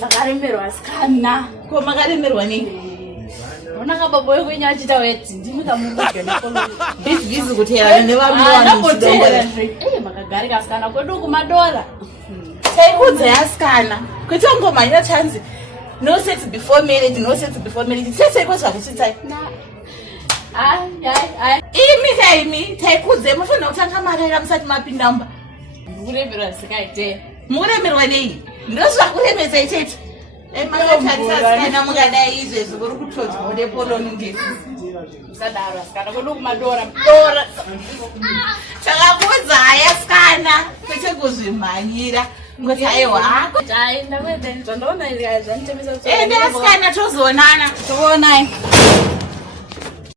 Makaremerwa asikana. Ko makaremerwa nei? Unaka baba vekwenyu achita weti ndimikamuudya nekoloni. Bizvizi kutera nevamwe makagarika asikana kwedu kumadora. Taikudza yasikana. Kuti ungomhanya chanzi. No sex before marriage, no sex before marriage. Sese kwazva kuchitai. Imi taikudze mufanira kutanga marera musati mapindamba. Muremerwa sikaite. Muremerwa nei? Ndozvakuremesa ichecho. Makatarisa mungadai izvezvi kuri kutodzwa nepoloni ndisi. Musadaro asikana kwedu kumadora. Takakudza yasikana kwete kuzvimhanyira. Ngoti aiwa hako. Ndakwenda zvandaona iri zvanitemesa. Ndasikana tozoonana. Toonai.